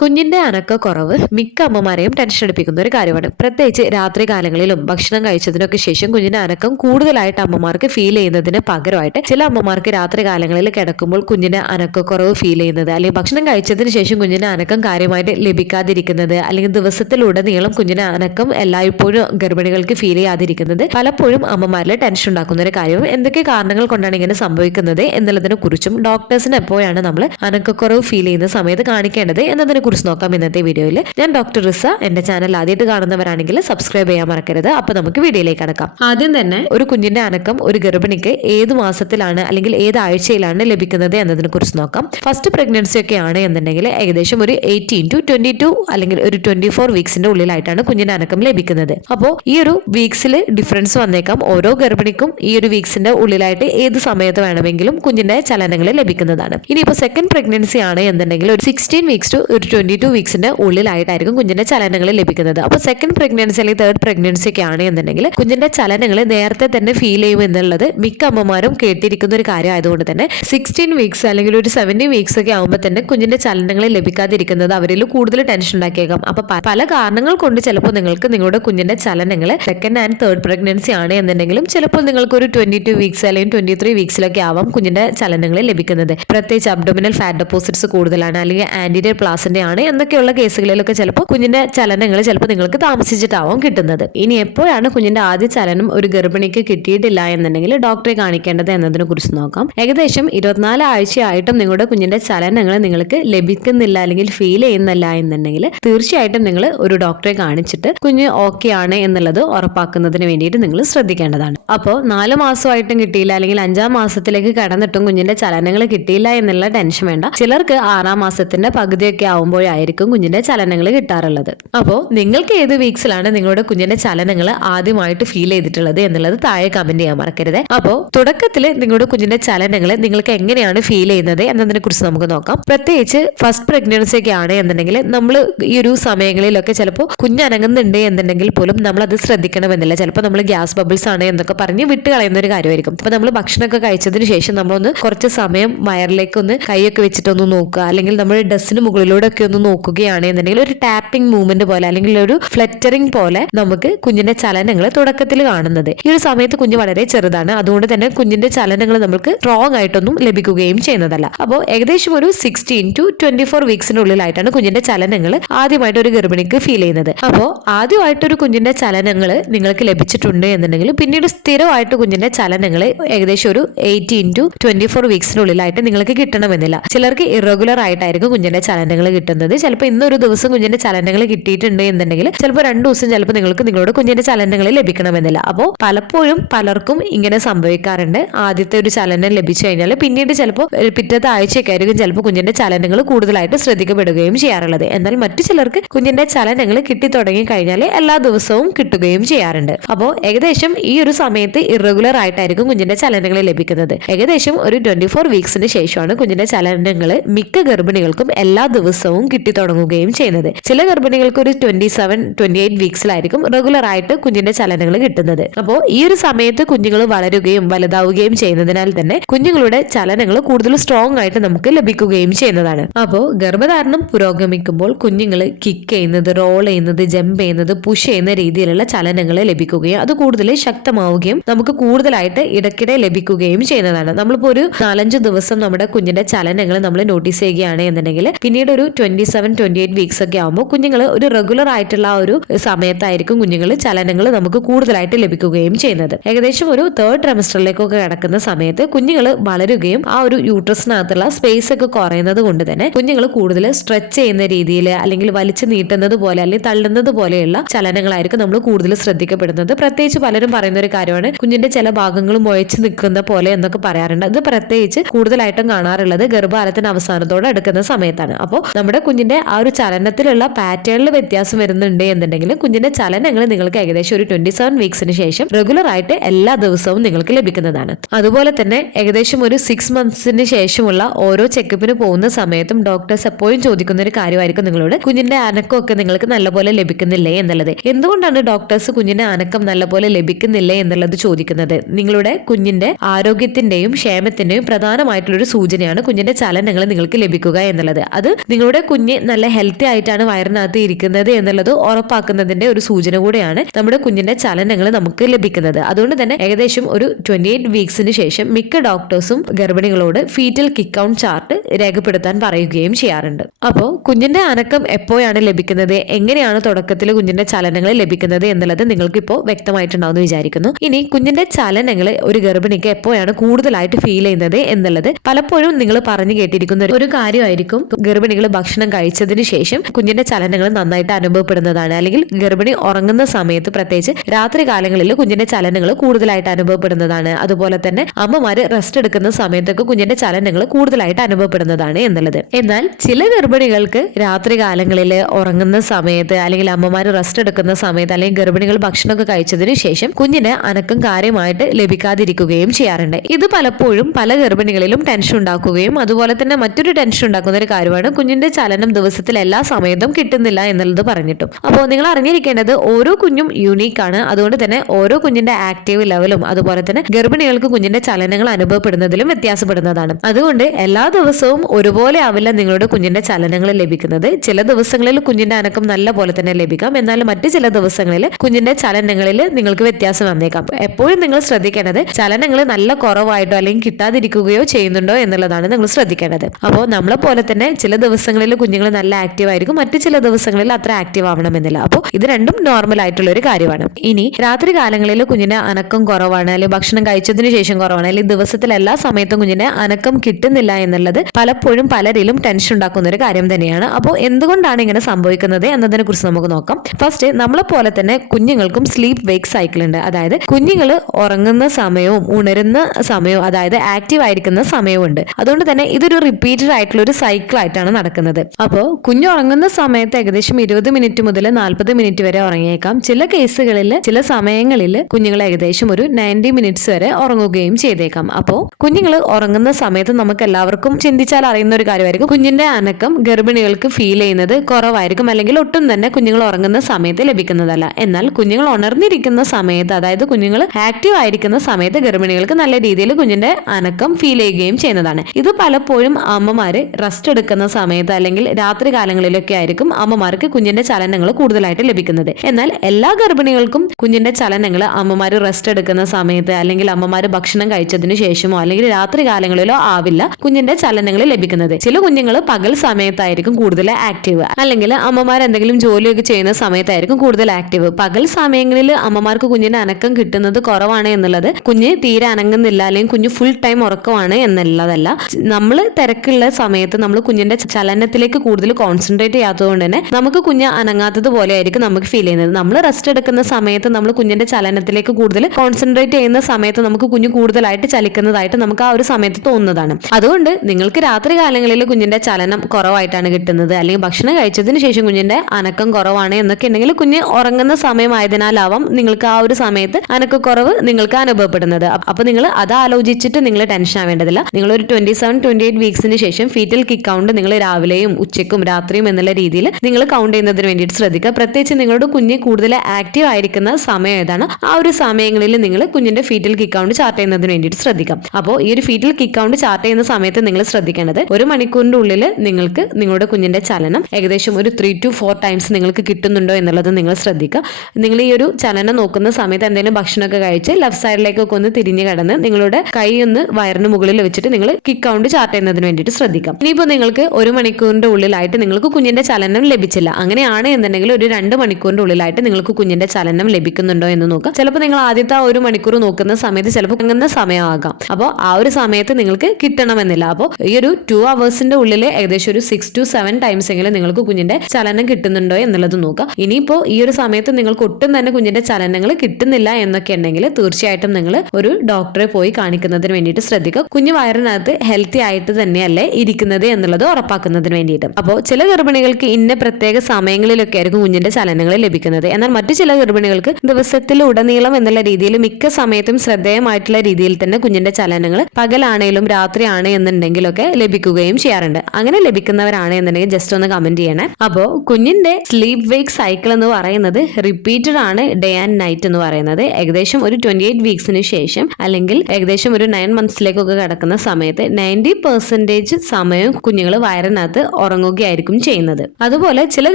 കുഞ്ഞിന്റെ അനക്കക്കുറവ് മിക്ക അമ്മമാരെയും ടെൻഷൻ എടുപ്പിക്കുന്ന ഒരു കാര്യമാണ്. പ്രത്യേകിച്ച് രാത്രി കാലങ്ങളിലും ഭക്ഷണം കഴിച്ചതിനൊക്കെ ശേഷം കുഞ്ഞിന്റെ അനക്കം കൂടുതലായിട്ട് അമ്മമാർക്ക് ഫീൽ ചെയ്യുന്നതിന് പകരമായിട്ട് ചില അമ്മമാർക്ക് രാത്രി കാലങ്ങളിൽ കിടക്കുമ്പോൾ കുഞ്ഞിന്റെ അനക്കക്കുറവ് ഫീൽ ചെയ്യുന്നത്, അല്ലെങ്കിൽ ഭക്ഷണം കഴിച്ചതിന് ശേഷം കുഞ്ഞിന്റെ അനക്കം കാര്യമായിട്ട് ലഭിക്കാതിരിക്കുന്നത്, അല്ലെങ്കിൽ ദിവസത്തിലുടനീളം കുഞ്ഞിന്റെ അനക്കം എല്ലായ്പ്പോഴും ഗർഭിണികൾക്ക് ഫീൽ ചെയ്യാതിരിക്കുന്നത് പലപ്പോഴും അമ്മമാരിൽ ടെൻഷൻ ഉണ്ടാക്കുന്ന ഒരു കാര്യവും എന്തൊക്കെ കാരണങ്ങൾ കൊണ്ടാണ് ഇങ്ങനെ സംഭവിക്കുന്നത് എന്നുള്ളതിനെ കുറിച്ചും ഡോക്ടേഴ്സിന് എപ്പോഴാണ് നമ്മൾ അനക്കക്കുറവ് ഫീൽ ചെയ്യുന്ന സമയത്ത് കാണിക്കേണ്ടത് എന്നതിനെ കുറിച്ച് നോക്കാം ഇന്നത്തെ വീഡിയോയിൽ. ഞാൻ ഡോക്ടർ റിസ. എന്റെ ചാനൽ ആദ്യമായിട്ട് കാണുന്നവരാണെങ്കിൽ സബ്സ്ക്രൈബ് ചെയ്യാൻ മറക്കരുത്. അപ്പൊ നമുക്ക് വീഡിയോയിലേക്ക് കടക്കാം. ആദ്യം തന്നെ ഒരു കുഞ്ഞിന്റെ അനക്കം ഒരു ഗർഭിണിക്ക് ഏത് മാസത്തിലാണ് അല്ലെങ്കിൽ ഏത് ആഴ്ചയിലാണ് ലഭിക്കുന്നത് എന്നതിനെ കുറിച്ച് നോക്കാം. ഫസ്റ്റ് പ്രഗ്നൻസി ഒക്കെ ആണ് എന്നുണ്ടെങ്കിൽ ഏകദേശം ഒരു 18 to 22 അല്ലെങ്കിൽ ഒരു 24 വീക്സിന്റെ ഉള്ളിലായിട്ടാണ് കുഞ്ഞിന്റെ അനക്കം ലഭിക്കുന്നത്. അപ്പോൾ ഈ ഒരു വീക്സിൽ ഡിഫറൻസ് വന്നേക്കാം. ഓരോ ഗർഭിണിക്കും ഈ ഒരു വീക്സിന്റെ ഉള്ളിലായിട്ട് ഏത് സമയത്ത് വേണമെങ്കിലും കുഞ്ഞിന്റെ ചലനങ്ങൾ ലഭിക്കുന്നതാണ്. ഇനിയിപ്പോൾ സെക്കൻഡ് പ്രഗ്നൻസി ആണ് എന്നുണ്ടെങ്കിൽ ഒരു 16 വീക്സ് ടു ഒരു 22 വീക്സിന്റെ ഉള്ളിലായിട്ടായിരിക്കും കുഞ്ഞിന്റെ ചലനങ്ങൾ ലഭിക്കുന്നത്. അപ്പോൾ സെക്കൻഡ് പ്രഗ്നൻസി അല്ലെങ്കിൽ തേർഡ് പ്രഗ്നൻസി ഒക്കെ ആണ് എന്നുണ്ടെങ്കിൽ കുഞ്ഞിന്റെ ചലനങ്ങൾ നേരത്തെ തന്നെ ഫീൽ ചെയ്യും എന്നുള്ളത് മിക്ക അമ്മമാരും കേട്ടിരിക്കുന്ന ഒരു കാര്യം ആയതുകൊണ്ട് തന്നെ 16 വീക്സ് അല്ലെങ്കിൽ ഒരു 17 വീക്സ് ഒക്കെ ആകുമ്പോൾ തന്നെ കുഞ്ഞിന്റെ ചലനങ്ങൾ ലഭിക്കാതിരിക്കുന്നത് അവരിൽ കൂടുതൽ ടെൻഷൻ ഉണ്ടാക്കിയേക്കാം. അപ്പൊ പല കാരണങ്ങൾ കൊണ്ട് ചിലപ്പോൾ നിങ്ങൾക്ക് നിങ്ങളുടെ കുഞ്ഞിന്റെ ചലനങ്ങൾ സെക്കൻഡ് ആൻഡ് തേർഡ് പ്രഗ്നൻസി ആണ് എന്നുണ്ടെങ്കിലും ചിലപ്പോൾ നിങ്ങൾക്ക് ഒരു 22 വീക്സ് അല്ലെങ്കിൽ 23 വീക്സിലൊക്കെ ആവാം കുഞ്ഞിന്റെ ചലനങ്ങൾ ലഭിക്കുന്നത്. പ്രത്യേകിച്ച് അബ്ഡോമിനൽ ഫാറ്റ് ഡെപ്പോസിറ്റ്സ് കൂടുതലാണ് അല്ലെങ്കിൽ ആന്റീരിയർ പ്ലാസന്റ ആണ് എന്നൊക്കെയുള്ള കേസുകളിലൊക്കെ ചിലപ്പോൾ കുഞ്ഞിന്റെ ചലനങ്ങൾ ചിലപ്പോൾ നിങ്ങൾക്ക് താമസിച്ചിട്ടാവും കിട്ടുന്നത്. ഇനി എപ്പോഴാണ് കുഞ്ഞിന്റെ ആദ്യ ചലനം ഒരു ഗർഭിണിക്ക് കിട്ടിയിട്ടില്ല എന്നുണ്ടെങ്കിൽ ഡോക്ടറെ കാണിക്കേണ്ടത് എന്നതിനെ കുറിച്ച് നോക്കാം. ഏകദേശം 24 ആഴ്ചയായിട്ടും നിങ്ങളുടെ കുഞ്ഞിന്റെ ചലനങ്ങൾ നിങ്ങൾക്ക് ലഭിക്കുന്നില്ല അല്ലെങ്കിൽ ഫീൽ ചെയ്യുന്നില്ല എന്നുണ്ടെങ്കിൽ തീർച്ചയായിട്ടും നിങ്ങൾ ഒരു ഡോക്ടറെ കാണിച്ചിട്ട് കുഞ്ഞ് ഓക്കെ ആണ് എന്നുള്ളത് ഉറപ്പാക്കുന്നതിന് വേണ്ടിയിട്ട് നിങ്ങൾ ശ്രദ്ധിക്കേണ്ടതാണ്. അപ്പോൾ 4 മാസമായിട്ടും കിട്ടിയില്ല അല്ലെങ്കിൽ 5-ാം മാസത്തിലേക്ക് കടന്നിട്ടും കുഞ്ഞിന്റെ ചലനങ്ങൾ കിട്ടിയില്ല എന്നുള്ള ടെൻഷൻ വേണ്ട. ചിലർക്ക് 6-ാം മാസത്തിന്റെ പകുതിയൊക്കെ ആവുമ്പോഴായിരിക്കും കുഞ്ഞിന്റെ ചലനങ്ങൾ കിട്ടാറുള്ളത്. അപ്പോൾ നിങ്ങൾക്ക് ഏത് വീക്സിലാണ് നിങ്ങളുടെ കുഞ്ഞിന്റെ ചലനങ്ങൾ ആദ്യമായിട്ട് ഫീൽ ചെയ്തിട്ടുള്ളത് എന്നുള്ളത് താഴെ കമന്റ് ചെയ്യാൻ മറക്കരുത്. അപ്പോൾ തുടക്കത്തിൽ നിങ്ങളുടെ കുഞ്ഞിന്റെ ചലനങ്ങൾ നിങ്ങൾക്ക് എങ്ങനെയാണ് ഫീൽ ചെയ്യുന്നത് എന്നതിനെ കുറിച്ച് നമുക്ക് നോക്കാം. പ്രത്യേകിച്ച് ഫസ്റ്റ് പ്രഗ്നൻസി ഒക്കെ ആണ് എന്നുണ്ടെങ്കിൽ നമ്മൾ ഈ ഒരു സമയങ്ങളിലൊക്കെ ചിലപ്പോൾ കുഞ്ഞനങ്ങുന്നുണ്ട് എന്നുണ്ടെങ്കിൽ പോലും നമ്മൾ അത് ശ്രദ്ധിക്കണമെന്നില്ല. ചിലപ്പോൾ നമ്മൾ ഗ്യാസ് ബബിൾസ് ആണ് എന്നൊക്കെ പറഞ്ഞ് വിട്ട് കളയുന്ന ഒരു കാര്യമായിരിക്കും. അപ്പൊ നമ്മൾ ഭക്ഷണമൊക്കെ കഴിച്ചതിന് ശേഷം നമ്മളൊന്ന് കുറച്ച് സമയം വയറിലേക്ക് ഒന്ന് കൈയൊക്കെ വെച്ചിട്ടൊന്ന് നോക്കുക, അല്ലെങ്കിൽ നമ്മൾ ഡ്രസ്സിന് മുകളിലൂടെ ഒക്കെ ഒന്ന് നോക്കുകയാണ് എന്നുണ്ടെങ്കിൽ ഒരു ടാപ്പിംഗ് മൂവ്മെന്റ് പോലെ അല്ലെങ്കിൽ ഒരു ഫ്ലറ്ററിംഗ് പോലെ നമുക്ക് കുഞ്ഞിന്റെ ചലനങ്ങൾ തുടക്കത്തിൽ കാണുന്നത്. ഈ ഒരു സമയത്ത് കുഞ്ഞ് വളരെ ചെറുതാണ്, അതുകൊണ്ട് തന്നെ കുഞ്ഞിന്റെ ചലനങ്ങൾ നമുക്ക് സ്ട്രോങ് ആയിട്ടൊന്നും ലഭിക്കുകയും ചെയ്യുന്നതല്ല. അപ്പോൾ ഏകദേശം ഒരു 16 to 24 വീക്സിനുള്ളിലായിട്ടാണ് കുഞ്ഞിന്റെ ചലനങ്ങൾ ആദ്യമായിട്ട് ഒരു ഗർഭിണിക്ക് ഫീൽ ചെയ്യുന്നത്. അപ്പോൾ ആദ്യമായിട്ടൊരു കുഞ്ഞിന്റെ ചലനങ്ങൾ നിങ്ങൾക്ക് ലഭിച്ചിട്ടുണ്ട് എന്നുണ്ടെങ്കിൽ പിന്നീട് സ്ഥിരമായിട്ട് കുഞ്ഞിന്റെ ചലനങ്ങൾ ഏകദേശം ഒരു 18 to 24 വീക്സിനുള്ളിലായിട്ട് നിങ്ങൾക്ക് കിട്ടണമെന്നില്ല. ചിലർക്ക് ഇറഗുലർ ആയിട്ടായിരിക്കും കുഞ്ഞിന്റെ ചലനങ്ങൾ കിട്ടുന്നത്. ചിലപ്പോൾ ഇന്നൊരു ദിവസം കുഞ്ഞിന്റെ ചലനങ്ങൾ കിട്ടിയിട്ടുണ്ട് എന്നുണ്ടെങ്കിൽ ചിലപ്പോൾ 2 ദിവസം ചിലപ്പോൾ നിങ്ങൾക്ക് നിങ്ങളുടെ കുഞ്ഞിന്റെ ചലനങ്ങൾ ലഭിക്കണമെന്നില്ല. അപ്പോൾ പലപ്പോഴും പലർക്കും ഇങ്ങനെ സംഭവിക്കാറുണ്ട്. ആദ്യത്തെ ഒരു ചലനം ലഭിച്ചു കഴിഞ്ഞാൽ പിന്നീട് ചിലപ്പോൾ പിറ്റത്തെ ആഴ്ചയൊക്കെ ആയിരിക്കും ചിലപ്പോൾ കുഞ്ഞിന്റെ ചലനങ്ങൾ കൂടുതലായിട്ട് ശ്രദ്ധിക്കപ്പെടുകയും ചെയ്യാറുള്ളത്. എന്നാൽ മറ്റു ചിലർക്ക് കുഞ്ഞിന്റെ ചലനങ്ങൾ കിട്ടി തുടങ്ങി കഴിഞ്ഞാൽ എല്ലാ ദിവസവും കിട്ടുകയും ചെയ്യാറുണ്ട്. അപ്പോൾ ഏകദേശം ഈ ഒരു സമയത്ത് ഇറഗുലർ ആയിട്ടായിരിക്കും കുഞ്ഞിന്റെ ചലനങ്ങൾ ലഭിക്കുന്നത്. ഏകദേശം ഒരു 24 വീക്സിന് ശേഷമാണ് കുഞ്ഞിന്റെ ചലനങ്ങൾ മിക്ക ഗർഭിണികൾക്കും എല്ലാ ദിവസവും കിട്ടി തുടങ്ങുകയും ചെയ്യുന്നത്. ചില ഗർഭിണികൾക്ക് ഒരു 27-28 വീക്സിലായിരിക്കും റെഗുലർ ആയിട്ട് കുഞ്ഞിന്റെ ചലനങ്ങൾ കിട്ടുന്നത്. അപ്പോൾ ഈ ഒരു സമയത്ത് കുഞ്ഞുങ്ങൾ വളരുകയും വലുതാവുകയും ചെയ്യുന്നതിനാൽ തന്നെ കുഞ്ഞുങ്ങളുടെ ചലനങ്ങൾ കൂടുതൽ സ്ട്രോങ് ആയിട്ട് നമുക്ക് ലഭിക്കുകയും ചെയ്യുന്നതാണ്. അപ്പോൾ ഗർഭധാരണം പുരോഗമിക്കുമ്പോൾ കുഞ്ഞുങ്ങൾ കിക്ക് ചെയ്യുന്നത്, റോൾ ചെയ്യുന്നത്, ജമ്പ് ചെയ്യുന്നത്, പുഷ് ചെയ്യുന്ന രീതിയിലുള്ള ചലനങ്ങൾ ലഭിക്കുകയും അത് കൂടുതൽ ശക്തമാവുകയും നമുക്ക് കൂടുതലായിട്ട് ഇടയ്ക്കിടെ ലഭിക്കുകയും ചെയ്യുന്നതാണ്. നമ്മളിപ്പോൾ ഒരു 4-5 ദിവസം നമ്മുടെ കുഞ്ഞിന്റെ ചലനങ്ങൾ നമ്മൾ നോട്ടീസ് ചെയ്യുകയാണ് എന്നുണ്ടെങ്കിൽ പിന്നീട് ഒരു 27-28 വീക്സ് ഒക്കെ ആകുമ്പോൾ കുഞ്ഞുങ്ങൾ ഒരു റെഗുലർ ആയിട്ടുള്ള ഒരു സമയത്തായിരിക്കും കുഞ്ഞുങ്ങൾ ചലനങ്ങൾ നമുക്ക് കൂടുതലായിട്ട് ലഭിക്കുകയും ചെയ്യുന്നത്. ഏകദേശം ഒരു തേർഡ് ട്രൈമസ്റ്ററിലേക്കൊക്കെ കിടക്കുന്ന സമയത്ത് കുഞ്ഞുങ്ങൾ വളരുകയും ആ ഒരു യൂട്രസിനകത്തുള്ള സ്പേസ് ഒക്കെ കുറയുന്നത് കൊണ്ട് തന്നെ കുഞ്ഞുങ്ങൾ കൂടുതൽ സ്ട്രെച്ച് ചെയ്യുന്ന രീതിയിൽ അല്ലെങ്കിൽ വലിച്ചു നീട്ടുന്നത് പോലെ അല്ലെങ്കിൽ തള്ളുന്നത് പോലെയുള്ള ചലനങ്ങളായിരിക്കും നമ്മൾ കൂടുതൽ ശ്രദ്ധിക്കപ്പെടുന്നത്. പ്രത്യേകിച്ച് പലരും പറയുന്ന ഒരു കാര്യമാണ് കുഞ്ഞിന്റെ ചില ഭാഗങ്ങൾ മുഴച്ചു നിൽക്കുന്ന പോലെ എന്നൊക്കെ പറയാറുണ്ട്. അത് പ്രത്യേകിച്ച് കൂടുതലായിട്ടും കാണാറുള്ളത് ഗർഭകാലത്തിന്റെ അവസാനത്തോടെ എടുക്കുന്ന സമയത്താണ്. അപ്പോൾ നമ്മുടെ കുഞ്ഞിന്റെ ആ ഒരു ചലനത്തിലുള്ള പാറ്റേണിൽ വ്യത്യാസം വരുന്നുണ്ട് എന്നുണ്ടെങ്കിൽ കുഞ്ഞിന്റെ ചലനങ്ങൾ നിങ്ങൾക്ക് ഏകദേശം ഒരു 27 വീക്സിന് ശേഷം റെഗുലർ ആയിട്ട് എല്ലാ ദിവസവും നിങ്ങൾക്ക് ലഭിക്കുന്നതാണ്. അതുപോലെ തന്നെ ഏകദേശം ഒരു 6 മന്ത്സിന് ശേഷമുള്ള ഓരോ ചെക്കപ്പിന് പോകുന്ന സമയത്തും ഡോക്ടേഴ്സ് എപ്പോഴും ചോദിക്കുന്ന ഒരു കാര്യമായിരിക്കും നിങ്ങളോട് കുഞ്ഞിന്റെ അനക്കമൊക്കെ നിങ്ങൾക്ക് നല്ലപോലെ ലഭിക്കുന്നില്ലേ എന്നുള്ളത്. എന്തുകൊണ്ടാണ് ഡോക്ടേഴ്സ് കുഞ്ഞിന്റെ അനക്കം നല്ലപോലെ ലഭിക്കുന്നില്ലേ എന്നുള്ളത് ചോദിക്കുന്നത്? നിങ്ങളുടെ കുഞ്ഞിന്റെ ആരോഗ്യത്തിന്റെയും ക്ഷേമത്തിന്റെയും പ്രധാനമായിട്ടുള്ള ഒരു സൂചനയാണ് കുഞ്ഞിന്റെ ചലനങ്ങൾ നിങ്ങൾക്ക് ലഭിക്കുക എന്നുള്ളത്. അത് നിങ്ങളുടെ കുഞ്ഞ് നല്ല ഹെൽത്തി ആയിട്ടാണ് വയറിനകത്ത് ഇരിക്കുന്നത് എന്നുള്ളത് ഉറപ്പാക്കുന്നതിന്റെ ഒരു സൂചന കൂടെയാണ് നമ്മുടെ കുഞ്ഞിന്റെ ചലനങ്ങൾ നമുക്ക് ലഭിക്കുന്നത്. അതുകൊണ്ട് തന്നെ ഏകദേശം ഒരു 28 വീക്സിന് ശേഷം മിക്ക ഡോക്ടേഴ്സും ഗർഭിണികളോട് ഫീറ്റൽ കിക്ക് കൗണ്ട് ചാർട്ട് രേഖപ്പെടുത്താൻ പറയുകയും ചെയ്യാറുണ്ട്. അപ്പോൾ കുഞ്ഞിന്റെ അനക്കം എപ്പോഴാണ് ലഭിക്കുന്നത്, എങ്ങനെയാണ് തുടക്കത്തിൽ കുഞ്ഞിന്റെ ചലനങ്ങൾ ലഭിക്കുന്നത് എന്നുള്ളത് നിങ്ങൾക്ക് ഇപ്പോൾ വ്യക്തമായിട്ടുണ്ടാവുമെന്ന് വിചാരിക്കുന്നു. ഇനി കുഞ്ഞിന്റെ ചലനങ്ങൾ ഒരു ഗർഭിണിക്ക് എപ്പോഴാണ് കൂടുതലായിട്ട് ഫീൽ ചെയ്യുന്നത് എന്നുള്ളത് പലപ്പോഴും നിങ്ങൾ പറഞ്ഞു കേട്ടിരിക്കുന്ന ഒരു കാര്യമായിരിക്കും. ഗർഭിണികൾ ഭക്ഷണം കഴിച്ചതിന് ശേഷം കുഞ്ഞിന്റെ ചലനങ്ങൾ നന്നായിട്ട് അനുഭവപ്പെടുന്നതാണ്, അല്ലെങ്കിൽ ഗർഭിണി ഉറങ്ങുന്ന സമയത്ത് പ്രത്യേകിച്ച് രാത്രി കാലങ്ങളിൽ കുഞ്ഞിന്റെ ചലനങ്ങൾ കൂടുതലായിട്ട് അനുഭവപ്പെടുന്നതാണ്. അതുപോലെ തന്നെ അമ്മമാര് റെസ്റ്റ് എടുക്കുന്ന സമയത്തൊക്കെ കുഞ്ഞിന്റെ ചലനങ്ങൾ കൂടുതലായിട്ട് അനുഭവപ്പെടുന്നതാണ് എന്നുള്ളത്. എന്നാൽ ചില ഗർഭിണികൾക്ക് രാത്രി കാലങ്ങളിൽ ഉറങ്ങുന്ന സമയത്ത്, അല്ലെങ്കിൽ അമ്മമാര് റെസ്റ്റ് എടുക്കുന്ന സമയത്ത്, അല്ലെങ്കിൽ ഗർഭിണികൾ ഭക്ഷണമൊക്കെ കഴിച്ചതിന് ശേഷം കുഞ്ഞിന് അനക്കം കാര്യമായിട്ട് ലഭിക്കാതിരിക്കുകയും ചെയ്യാറുണ്ട്. ഇത് പലപ്പോഴും പല ഗർഭിണികളിലും ടെൻഷൻ ഉണ്ടാക്കുകയും അതുപോലെ തന്നെ മറ്റൊരു ടെൻഷൻ ഉണ്ടാക്കുന്ന ഒരു കാര്യമാണ് കുഞ്ഞിന്റെ ചലനം ദിവസത്തിൽ എല്ലാ സമയത്തും കിട്ടുന്നില്ല എന്നുള്ളത് പറഞ്ഞിട്ടും. അപ്പോൾ നിങ്ങൾ അറിഞ്ഞിരിക്കേണ്ടത് ഓരോ കുഞ്ഞും യൂണീക്ക് ആണ്. അതുകൊണ്ട് തന്നെ ഓരോ കുഞ്ഞിന്റെ ആക്റ്റീവ് ലെവലും അതുപോലെ തന്നെ ഗർഭിണികൾക്ക് കുഞ്ഞിന്റെ ചലനങ്ങൾ അനുഭവപ്പെടുന്നതിലും വ്യത്യാസപ്പെടുന്നതാണ്. അതുകൊണ്ട് എല്ലാ ദിവസവും ഒരുപോലെ ആവില്ല നിങ്ങളുടെ കുഞ്ഞിന്റെ ചലനങ്ങൾ ലഭിക്കുന്നത്. ചില ദിവസങ്ങളിൽ കുഞ്ഞിന്റെ അനക്കം നല്ല പോലെ തന്നെ ലഭിക്കാം, എന്നാൽ മറ്റു ചില ദിവസങ്ങളിൽ കുഞ്ഞിന്റെ ചലനങ്ങളിൽ നിങ്ങൾക്ക് വ്യത്യാസം വന്നേക്കാം. എപ്പോഴും നിങ്ങൾ ശ്രദ്ധിക്കേണ്ടത് ചലനങ്ങൾ നല്ല കുറവായിട്ടോ അല്ലെങ്കിൽ കിട്ടാതിരിക്കുകയോ ചെയ്യുന്നുണ്ടോ എന്നുള്ളതാണ് നിങ്ങൾ ശ്രദ്ധിക്കേണ്ടത്. അപ്പോൾ നമ്മളെ പോലെ തന്നെ ചില ദിവസങ്ങളിൽ കുഞ്ഞുങ്ങൾ നല്ല ആക്റ്റീവ് ആയിരിക്കും, മറ്റു ചില ദിവസങ്ങളിൽ അത്ര ആക്റ്റീവ് ആവണമെന്നില്ല. അപ്പോൾ ഇത് രണ്ടും നോർമൽ ആയിട്ടുള്ള ഒരു കാര്യമാണ്. ഇനി രാത്രി കാലങ്ങളിൽ കുഞ്ഞിന്റെ അനക്കം കുറവാണ്, അല്ലെങ്കിൽ ഭക്ഷണം കഴിച്ചതിന് ശേഷം കുറവാണ്, അല്ലെങ്കിൽ ദിവസത്തിൽ എല്ലാ സമയത്തും കുഞ്ഞിന്റെ അനക്കം കിട്ടുന്നില്ല എന്നുള്ളത് പലപ്പോഴും പലരിലും ടെൻഷൻ ഉണ്ടാക്കുന്ന ഒരു കാര്യം തന്നെയാണ്. അപ്പോൾ എന്തുകൊണ്ടാണ് ഇങ്ങനെ സംഭവിക്കുന്നത് എന്നതിനെ കുറിച്ച് നമുക്ക് നോക്കാം. ഫസ്റ്റ്, നമ്മളെ പോലെ തന്നെ കുഞ്ഞുങ്ങൾക്കും സ്ലീപ്പ് വേക്ക് സൈക്കിൾ ഉണ്ട്. അതായത് കുഞ്ഞുങ്ങൾ ഉറങ്ങുന്ന സമയവും ഉണരുന്ന സമയവും, അതായത് ആക്റ്റീവ് ആയിരിക്കുന്ന സമയവും ഉണ്ട്. അതുകൊണ്ട് തന്നെ ഇതൊരു റിപ്പീറ്റഡ് ആയിട്ടുള്ള ഒരു സൈക്കിൾ ആയിട്ടാണ് നടക്കുന്നത്. അപ്പോൾ കുഞ്ഞ് ഉറങ്ങുന്ന സമയത്ത് ഏകദേശം 20 മിനിറ്റ് മുതൽ 40 മിനിറ്റ് വരെ ഉറങ്ങിയേക്കാം. ചില കേസുകളിൽ ചില സമയങ്ങളിൽ കുഞ്ഞുങ്ങൾ ഏകദേശം ഒരു 90 മിനിറ്റ്സ് വരെ ഉറങ്ങുകയും ചെയ്തേക്കാം. അപ്പോൾ കുഞ്ഞുങ്ങൾ ഉറങ്ങുന്ന സമയത്ത് നമുക്ക് എല്ലാവർക്കും ചിന്തിച്ചാൽ അറിയുന്ന ഒരു കാര്യമായിരിക്കും കുഞ്ഞിന്റെ അനക്കം ഗർഭിണികൾക്ക് ഫീൽ ചെയ്യുന്നത് കുറവായിരിക്കും, അല്ലെങ്കിൽ ഒട്ടും തന്നെ കുഞ്ഞുങ്ങൾ ഉറങ്ങുന്ന സമയത്ത് ലഭിക്കുന്നതല്ല. എന്നാൽ കുഞ്ഞുങ്ങൾ ഉണർന്നിരിക്കുന്ന സമയത്ത്, അതായത് കുഞ്ഞുങ്ങൾ ആക്റ്റീവ് ആയിരിക്കുന്ന സമയത്ത് ഗർഭിണികൾക്ക് നല്ല രീതിയിൽ കുഞ്ഞിന്റെ അനക്കം ഫീൽ ചെയ്യുകയും ചെയ്യുന്നതാണ്. ഇത് പലപ്പോഴും അമ്മമാര് റെസ്റ്റ് എടുക്കുന്ന സമയത്ത് അല്ലെങ്കിൽ രാത്രി കാലങ്ങളിലൊക്കെ ആയിരിക്കും അമ്മമാർക്ക് കുഞ്ഞിന്റെ ചലനങ്ങൾ കൂടുതലായിട്ട് ലഭിക്കുന്നത്. എന്നാൽ എല്ലാ ഗർഭിണികൾക്കും കുഞ്ഞിന്റെ ചലനങ്ങൾ അമ്മമാര് റെസ്റ്റ് എടുക്കുന്ന സമയത്ത്, അല്ലെങ്കിൽ അമ്മമാര് ഭക്ഷണം കഴിച്ചതിന് ശേഷമോ അല്ലെങ്കിൽ രാത്രി കാലങ്ങളിലോ ആവില്ല കുഞ്ഞിന്റെ ചലനങ്ങൾ ലഭിക്കുന്നത്. ചില കുഞ്ഞുങ്ങൾ പകൽ സമയത്തായിരിക്കും കൂടുതൽ ആക്റ്റീവ്, അല്ലെങ്കിൽ അമ്മമാർ എന്തെങ്കിലും ജോലിയൊക്കെ ചെയ്യുന്ന സമയത്തായിരിക്കും കൂടുതൽ ആക്റ്റീവ്. പകൽ സമയങ്ങളിൽ അമ്മമാർക്ക് കുഞ്ഞിന്റെ അനക്കം കിട്ടുന്നത് കുറവാണ് എന്നുള്ളത് കുഞ്ഞ് തീരെ അനങ്ങുന്നില്ല അല്ലെങ്കിൽ കുഞ്ഞ് ഫുൾ ടൈം ഉറക്കമാണ് എന്നുള്ളതല്ല. നമ്മൾ തിരക്കുള്ള സമയത്ത് നമ്മൾ കുഞ്ഞിന്റെ ചലനത്തിലേക്ക് കൂടുതൽ കോൺസെൻട്രേറ്റ് ചെയ്യാത്തതുകൊണ്ട് തന്നെ നമുക്ക് കുഞ്ഞ് അനങ്ങാത്തത് പോലെ ആയിരിക്കും നമുക്ക് ഫീൽ ചെയ്യുന്നത്. നമ്മൾ റെസ്റ്റ് എടുക്കുന്ന സമയത്ത് നമ്മൾ കുഞ്ഞിന്റെ ചലനത്തിലേക്ക് കൂടുതൽ കോൺസെൻട്രേറ്റ് ചെയ്യുന്ന സമയത്ത് നമുക്ക് കുഞ്ഞ് കൂടുതലായിട്ട് ചലിക്കുന്നതായിട്ട് നമുക്ക് ആ ഒരു സമയത്ത് തോന്നുന്നതാണ്. അതുകൊണ്ട് നിങ്ങൾക്ക് രാത്രി കാലങ്ങളിൽ കുഞ്ഞിന്റെ ചലനം കുറവായിട്ടാണ് കിട്ടുന്നത്, അല്ലെങ്കിൽ ഭക്ഷണം കഴിച്ചതിന് ശേഷം കുഞ്ഞിന്റെ അനക്കം കുറവാണ് എന്നൊക്കെ ഉണ്ടെങ്കിൽ കുഞ്ഞ് ഉറങ്ങുന്ന സമയമായതിനാലാവാം നിങ്ങൾക്ക് ആ ഒരു സമയത്ത് അനക്കക്കുറവ് നിങ്ങൾക്ക് അനുഭവപ്പെടുന്നത്. അപ്പൊ നിങ്ങൾ അത് ആലോചിച്ചിട്ട് നിങ്ങൾ ടെൻഷൻ ആവേണ്ടതില്ല. നിങ്ങൾ ഒരു 27-28 വീക്സിന് ശേഷം ഫീറ്റൽ കിക്ക് കൗണ്ട് നിങ്ങൾ രാവിലെയും ഉച്ചയ്ക്കും രാത്രിയും എന്നുള്ള രീതിയിൽ നിങ്ങൾ കൗണ്ട് ചെയ്യുന്നതിന് വേണ്ടിയിട്ട് ശ്രദ്ധിക്കുക. പ്രത്യേകിച്ച് നിങ്ങളുടെ കുഞ്ഞ് കൂടുതൽ ആക്റ്റീവ് ആയിരിക്കുന്ന സമയം ഏതാണ് ആ ഒരു സമയങ്ങളിൽ നിങ്ങൾ കുഞ്ഞിന്റെ ഫീറ്റൽ കിക്ക് കൗണ്ട് ചാർട്ട് ചെയ്യുന്നതിന് വേണ്ടിയിട്ട് ശ്രദ്ധിക്കാം. അപ്പോൾ ഈ ഒരു ഫീറ്റൽ കിക്ക് കൗണ്ട് ചാർട്ട് ചെയ്യുന്ന സമയത്ത് നിങ്ങൾ ശ്രദ്ധിക്കേണ്ടത് 1 മണിക്കൂറിന്റെ ഉള്ളിൽ നിങ്ങൾക്ക് നിങ്ങളുടെ കുഞ്ഞിന്റെ ചലനം ഏകദേശം ഒരു 3 to 4 ടൈംസ് നിങ്ങൾക്ക് കിട്ടുന്നുണ്ടോ എന്നുള്ളത് നിങ്ങൾ ശ്രദ്ധിക്കുക. നിങ്ങൾ ഈ ഒരു ചലനം നോക്കുന്ന സമയത്ത് എന്തെങ്കിലും ഭക്ഷണമൊക്കെ കഴിച്ച് ലെഫ്റ്റ് സൈഡിലേക്കൊക്കെ ഒന്ന് തിരിഞ്ഞു കിടന്ന് നിങ്ങളുടെ കൈ ഒന്ന് വയറിന് മുകളിൽ വെച്ചിട്ട് നിങ്ങൾ കിക്ക് കൗണ്ട് ചാർട്ട് ചെയ്യുന്നതിന് വേണ്ടിയിട്ട് ശ്രദ്ധിക്കാം. ഇനിയിപ്പോൾ നിങ്ങൾക്ക് 1 മണിക്കൂറിന്റെ ഉള്ളിലായിട്ട് നിങ്ങൾക്ക് കുഞ്ഞിന്റെ ചലനം ലഭിച്ചില്ല, അങ്ങനെയാണ് എന്നുണ്ടെങ്കിൽ ഒരു 2 മണിക്കൂറിന്റെ ഉള്ളിലായിട്ട് നിങ്ങൾക്ക് കുഞ്ഞിന്റെ ചലനം ലഭിക്കുന്നുണ്ടോ എന്ന് നോക്കാം. ചിലപ്പോൾ നിങ്ങൾ ആദ്യത്തെ 1 മണിക്കൂർ നോക്കുന്ന സമയത്ത് ചിലപ്പോൾ അങ്ങനെ സമയമാകാം. അപ്പോൾ ആ ഒരു സമയത്ത് നിങ്ങൾക്ക് കിട്ടണമെന്നില്ല. അപ്പോൾ ഈ ഒരു 2 അവേഴ്സിന്റെ ഉള്ളിൽ ഏകദേശം ഒരു 6 to 7 ടൈംസ് എങ്കിലും നിങ്ങൾക്ക് കുഞ്ഞിന്റെ ചലനം കിട്ടുന്നുണ്ടോ എന്നുള്ളത് നോക്കാം. ഇനിയിപ്പോൾ ഈ ഒരു സമയത്ത് നിങ്ങൾക്ക് ഒട്ടും തന്നെ കുഞ്ഞിന്റെ ചലനങ്ങൾ കിട്ടുന്നില്ല എന്നൊക്കെ ഉണ്ടെങ്കിൽ തീർച്ചയായിട്ടും നിങ്ങൾ ഒരു ഡോക്ടറെ പോയി കാണിക്കുന്നതിന് വേണ്ടിയിട്ട് ശ്രദ്ധിക്കുക. കുഞ്ഞു വയറിനകത്ത് ഹെൽത്തി ആയിട്ട് തന്നെയല്ലേ ഇരിക്കുന്നത് എന്നുള്ളത് ഉറപ്പാക്കുന്നതിന് വേണ്ടിയിട്ട്. അപ്പോൾ ചില ഗർഭിണികൾക്ക് ഇന്ന പ്രത്യേക സമയങ്ങളിലൊക്കെ ആയിരിക്കും കുഞ്ഞിന്റെ ചലനങ്ങൾ ലഭിക്കുന്നത്. എന്നാൽ മറ്റു ചില ഗർഭിണികൾക്ക് ദിവസത്തിൽ ഉടനീളം എന്നുള്ള രീതിയിൽ മിക്ക സമയത്തും ശ്രദ്ധേയമായിട്ടുള്ള രീതിയിൽ തന്നെ കുഞ്ഞിന്റെ ചലനങ്ങൾ പകലാണേലും രാത്രിയാണ് എന്നുണ്ടെങ്കിലൊക്കെ ലഭിക്കുകയും ചെയ്യാറുണ്ട്. അങ്ങനെ ലഭിക്കുന്നവരാണ് എന്നുണ്ടെങ്കിൽ ജസ്റ്റ് ഒന്ന് കമന്റ് ചെയ്യണേ. അപ്പോൾ കുഞ്ഞിന്റെ സ്ലീപ്പ് വേക്ക് സൈക്കിൾ എന്ന് പറയുന്നത് റിപ്പീറ്റഡ് ആണ്, ഡേ ആൻഡ് നൈറ്റ് എന്ന് പറയുന്നത്. ഏകദേശം ഒരു 28 വീക്സിന് ശേഷം അല്ലെങ്കിൽ ഏകദേശം ഒരു 9 മന്ത്സിലേക്കൊക്കെ കിടക്കുന്ന സമയത്ത് 90% സമയം കുഞ്ഞുങ്ങൾ വയറിനകത്ത് ഉറങ്ങുകയായിരിക്കും ചെയ്യുന്നത്. അതുപോലെ ചില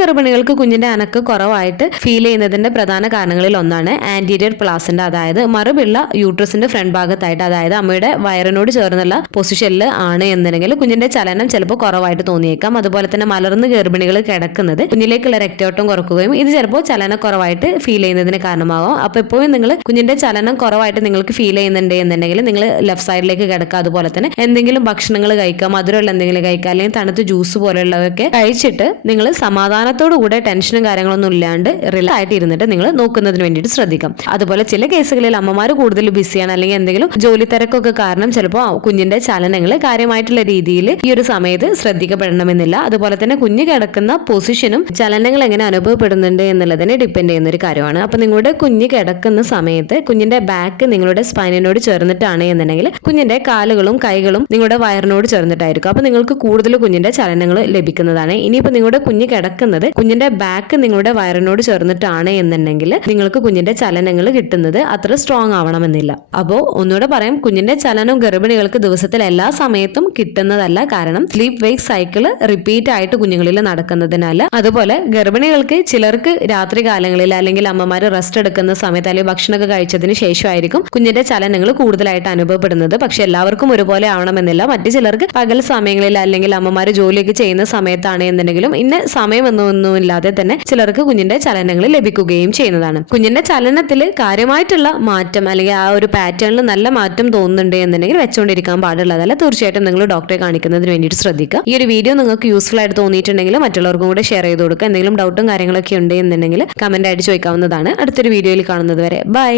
ഗർഭിണികൾക്ക് കുഞ്ഞിന്റെ അനക്കം കുറവായിട്ട് ഫീൽ ചെയ്യുന്നതിന്റെ പ്രധാന കാരണങ്ങളിൽ ഒന്നാണ് ആന്റീരിയർ പ്ലാസന്റ, അതായത് മറുപിള്ള യൂട്രസിന്റെ ഫ്രണ്ട് ഭാഗത്തായിട്ട്, അതായത് അമ്മയുടെ വയറിനോട് ചേർന്നുള്ള പൊസിഷനിൽ ആണ് എന്നുണ്ടെങ്കിൽ കുഞ്ഞിന്റെ ചലനം ചിലപ്പോൾ കുറവായിട്ട് തോന്നിയേക്കാം. അതുപോലെ തന്നെ മലർന്ന് ഗർഭിണികൾ കിടക്കുന്നത് കുഞ്ഞിലേക്കുള്ള രക്തയോട്ടം കുറക്കുകയും ഇത് ചിലപ്പോൾ ചലനം കുറവായിട്ട് ഫീൽ ചെയ്യുന്നതിന് കാരണമാകും. അപ്പൊ എപ്പോഴും നിങ്ങൾ കുഞ്ഞിന്റെ ചലനം കുറവായിട്ട് നിങ്ങൾക്ക് ഫീൽ ചെയ്യുന്നുണ്ട് എന്നുണ്ടെങ്കിൽ നിങ്ങൾ ലെഫ്റ്റ് സൈഡിലേക്ക് കിടക്കുക. അതുപോലെ തന്നെ എന്തെങ്കിലും ഭക്ഷണങ്ങൾ കഴിക്കുക, മധുരമുള്ള എന്തെങ്കിലും കഴിക്കുക, അല്ലെങ്കിൽ തണുത്ത ജ്യൂസ് പോലെയുള്ളതൊക്കെ കഴിച്ചിട്ട് നിങ്ങൾ സമാധാനത്തോടു കൂടെ ടെൻഷനും കാര്യങ്ങളൊന്നും ഇല്ലാണ്ട് റിലാക്സ് ആയിട്ട് ഇരുന്നിട്ട് നിങ്ങൾ നോക്കുന്നതിന് വേണ്ടിയിട്ട് ശ്രദ്ധിക്കാം. അതുപോലെ ചില കേസുകളിൽ അമ്മമാർ കൂടുതൽ ബിസിയാണ്, അല്ലെങ്കിൽ എന്തെങ്കിലും ജോലി തിരക്കൊക്കെ കാരണം ചിലപ്പോൾ കുഞ്ഞിന്റെ ചലനങ്ങൾ കാര്യമായിട്ടുള്ള രീതിയിൽ ഈ ഒരു സമയത്ത് ശ്രദ്ധിക്കപ്പെടണമെന്നില്ല. അതുപോലെ തന്നെ കുഞ്ഞ് കിടക്കുന്ന പൊസിഷനും ചലനങ്ങൾ എങ്ങനെ അനുഭവപ്പെടുന്നുണ്ട് എന്നുള്ളതിനെ ഡിപ്പെൻഡ് ചെയ്യുന്ന ഒരു കാര്യമാണ്. അപ്പൊ നിങ്ങളുടെ കുഞ്ഞ് കിടക്കുന്ന സമയത്ത് കുഞ്ഞിന്റെ ബാക്ക് നിങ്ങളുടെ സ്പൈനിനോട് ചേർന്നിട്ടാണ് എന്നുണ്ടെങ്കിൽ കുഞ്ഞിന്റെ കാലുകളും കൈകളും നിങ്ങളുടെ വയറിനോട് ചേർന്നിട്ടായിരിക്കും. അപ്പൊ നിങ്ങൾക്ക് കൂടുതൽ കുഞ്ഞിന്റെ ചലനങ്ങൾ ലഭിക്കുന്നതാണ്. ഇനിയിപ്പോ നിങ്ങളുടെ കുഞ്ഞ് കിടക്കുന്നത് കുഞ്ഞിന്റെ ബാക്ക് നിങ്ങളുടെ വയറിനോട് ചേർന്നിട്ടാണ് എന്നുണ്ടെങ്കിൽ നിങ്ങൾക്ക് കുഞ്ഞിന്റെ ചലനങ്ങൾ കിട്ടുന്നത് അത്ര സ്ട്രോങ് ആവണമെന്നില്ല. അപ്പോൾ ഒന്നുകൂടെ പറയാം, കുഞ്ഞിന്റെ ചലനം ഗർഭിണികൾക്ക് ദിവസത്തിൽ എല്ലാ സമയത്തും കിട്ടുന്നതല്ല. കാരണം സ്ലീപ്പ് വേക്ക് സൈക്കിൾ റിപ്പീറ്റ് ആയിട്ട് കുഞ്ഞുങ്ങളിൽ നടക്കുന്നതിനാൽ. അതുപോലെ ഗർഭിണികൾക്ക് ചിലർക്ക് രാത്രി കാലങ്ങളിൽ അല്ലെങ്കിൽ അമ്മമാർ റെസ്റ്റ് എടുക്കുന്ന സമയത്ത് അല്ലെങ്കിൽ ഭക്ഷണമൊക്കെ കഴിച്ചതിന് ശേഷമായിരിക്കും കുഞ്ഞിന്റെ ചലനങ്ങൾ കൂടുതലായിട്ട് അനുഭവപ്പെടുന്നത്. പക്ഷെ എല്ലാവർക്കും ഒരുപോലെ ആവണമെന്നില്ല. മറ്റു ചിലർക്ക് പകൽ സമയങ്ങളിൽ അല്ലെങ്കിൽ അമ്മമാർ ജോലിയൊക്കെ ചെയ്യുന്ന സമയത്താണ് എന്നുണ്ടെങ്കിലും ഇന്ന സമയം ഒന്നുമില്ലാതെ തന്നെ ചിലർക്ക് കുഞ്ഞിന്റെ ചലനങ്ങൾ ലഭിക്കുകയും ചെയ്യുന്നതാണ്. കുഞ്ഞിന്റെ ചലനത്തിൽ കാര്യമായിട്ടുള്ള മാറ്റം അല്ലെങ്കിൽ ആ ഒരു പാറ്റേണിൽ നല്ല മാറ്റം തോന്നുന്നുണ്ട് എന്നുണ്ടെങ്കിൽ വെച്ചുകൊണ്ടിരിക്കാൻ പാടുള്ളതല്ല. തീർച്ചയായിട്ടും നിങ്ങൾ ഡോക്ടറെ കാണിക്കുന്നതിന് വേണ്ടിയിട്ട് ശ്രദ്ധിക്കുക. ഈ ഒരു വീഡിയോ നിങ്ങൾക്ക് യൂസ്ഫുൾ ആയിട്ട് തോന്നിയിട്ടുണ്ടെങ്കിൽ മറ്റുള്ളവർക്കും കൂടെ ഷെയർ ചെയ്ത് കൊടുക്കുക. എന്തെങ്കിലും ഡൗട്ടും കാര്യങ്ങളൊക്കെ ഉണ്ട് എന്നുണ്ടെങ്കിൽ കമന്റ് ആയിട്ട് ചോദിക്കാവുന്നതാണ്. അടുത്തൊരു വീഡിയോയിൽ കാണുന്നത് വരെ ബൈ.